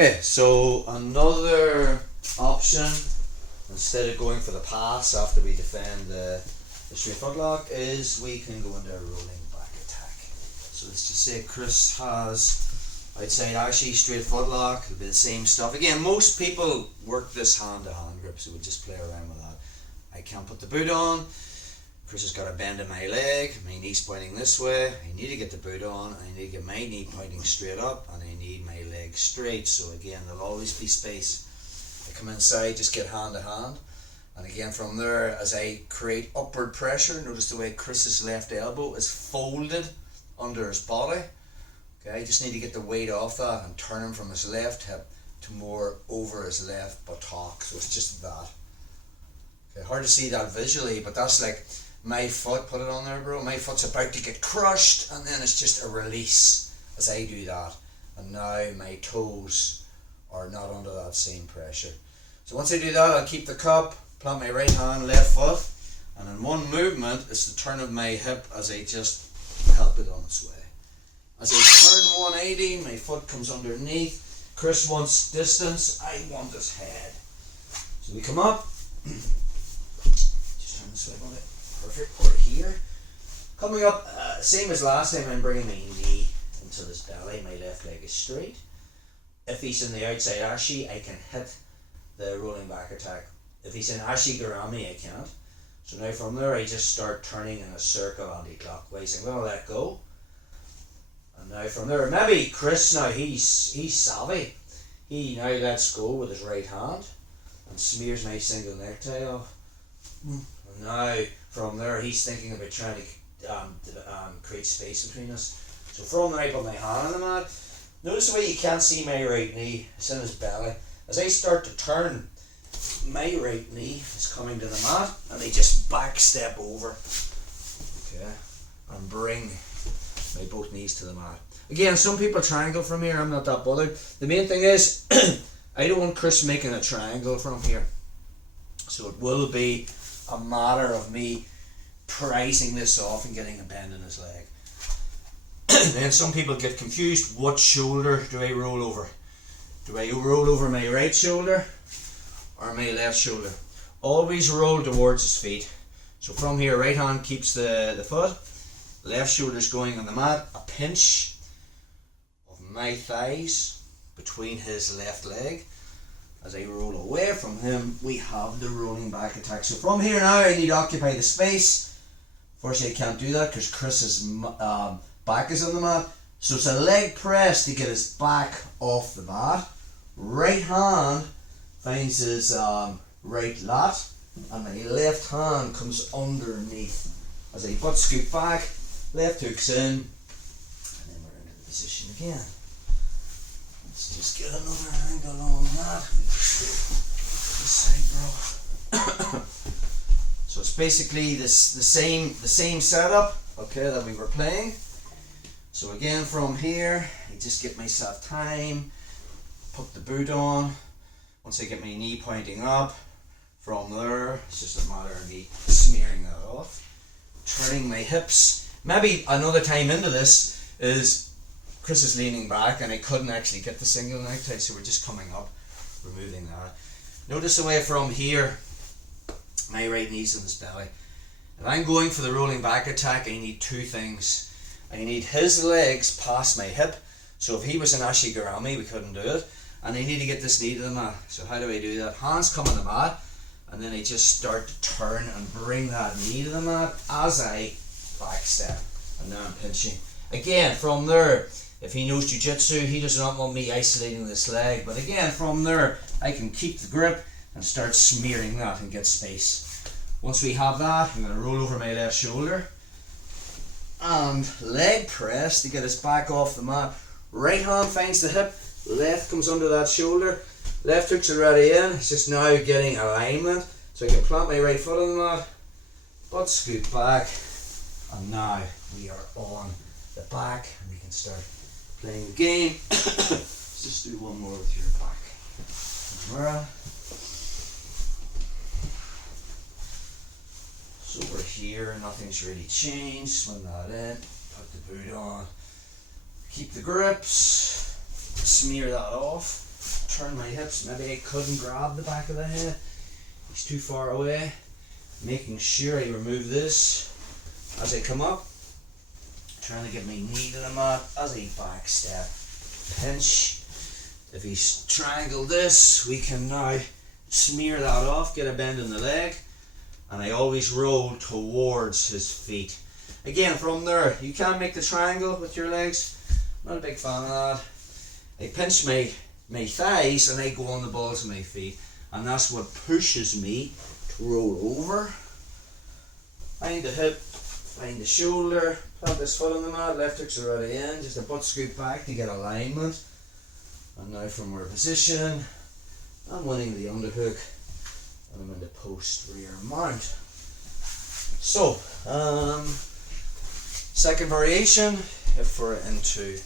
Okay, so another option, instead of going for the pass after we defend the straight footlock, is we can go into a rolling back attack. So let's just say Chris has outside Ashi straight footlock. It'll be the same stuff. Again, most people work this hand to hand grip, so we'll just play around with that. I can't put the boot on. Chris has got a bend in my leg, my knee's pointing this way. I need to get the boot on, I need to get my knee pointing straight up, and I need my leg straight. So again, there'll always be space. I come inside, just get hand to hand, and again from there, as I create upward pressure, notice the way Chris's left elbow is folded under his body. Okay, I just need to get the weight off that and turn him from his left hip to more over his left buttock. So it's just that. Okay, hard to see that visually, but that's like my foot, put it on there bro, my foot's about to get crushed, and then it's just a release as I do that, and now my toes are not under that same pressure. So once I do that, I'll keep the cup, plant my right hand, left foot, and in one movement it's the turn of my hip as I just help it on its way. As I turn 180, my foot comes underneath. Chris wants distance, I want his head. So we come up, just turn this way on it. Perfect, or here. Coming up, same as last time, I'm bringing my knee into his belly, my left leg is straight. If he's in the outside Ashi, I can hit the rolling back attack. If he's in Ashi Garami, I can't. So now from there, I just start turning in a circle anti-clockwise. I'm going to let go. And now from there, maybe Chris now, he's savvy. He now lets go with his right hand and smears my single necktie off. And now from there, he's thinking about trying to create space between us. So from there, I put my hand on the mat. Notice the way you can't see my right knee. It's in his belly. As I start to turn, my right knee is coming to the mat, and I just back step over. Okay, and bring my both knees to the mat. Again, some people triangle from here. I'm not that bothered. The main thing is, I don't want Chris making a triangle from here. So it will be a matter of me prizing this off and getting a bend in his leg. Then some people get confused. What shoulder do I roll over? Do I roll over my right shoulder or my left shoulder? Always roll towards his feet. So from here, right hand keeps the foot, left shoulder's going on the mat, a pinch of my thighs between his left leg. As I roll away from him, we have the rolling back attack. So from here now, I need to occupy the space. Unfortunately, I can't do that because Chris's back is on the mat. So it's a leg press to get his back off the mat. Right hand finds his right lat, and my left hand comes underneath. As I butt scoop back, left hook's in, and then we're into the position again. Let's just get another angle on that. This side, bro. So it's basically the same setup, okay, that we were playing. So again, from here, I just get myself time, put the boot on. Once I get my knee pointing up, from there, it's just a matter of me smearing that off, turning my hips. Maybe another time into this is Chris is leaning back and I couldn't actually get the single necktie, so we're just coming up, removing that. Notice the way from here, my right knee's in his belly. If I'm going for the rolling back attack, I need two things. I need his legs past my hip. So if he was an Ashi Garami, we couldn't do it. And I need to get this knee to the mat. So how do I do that? Hands come on the mat, and then I just start to turn and bring that knee to the mat as I back step. And now I'm pinching. Again, from there, if he knows jiu-jitsu, he does not want me isolating this leg. But again, from there, I can keep the grip and start smearing that and get space. Once we have that, I'm going to roll over my left shoulder and leg press to get his back off the mat. Right hand finds the hip, left comes under that shoulder, left hook's already in. It's just now getting alignment. So I can plant my right foot on the mat, butt scoot back, and now we are on the back and we can start playing the game. Let's just do one more with your back. Camera. So we're here, nothing's really changed. Swing that in, put the boot on, keep the grips, smear that off. turn my hips. Maybe I couldn't grab the back of the head. He's too far away. Making sure I remove this as I come up. Trying to get my knee to the mat as I back step. Pinch. If he's triangled this, we can now smear that off, get a bend in the leg, and I always roll towards his feet. Again, from there, you can make the triangle with your legs. Not a big fan of that. I pinch my thighs and I go on the balls of my feet, and that's what pushes me to roll over. Find the hip, find the shoulder, plant this foot on the mat, left hooks are already in, just a butt scoop back to get alignment. And now from our position, I'm winning the underhook and I'm in the post rear mount. So, second variation, if we're into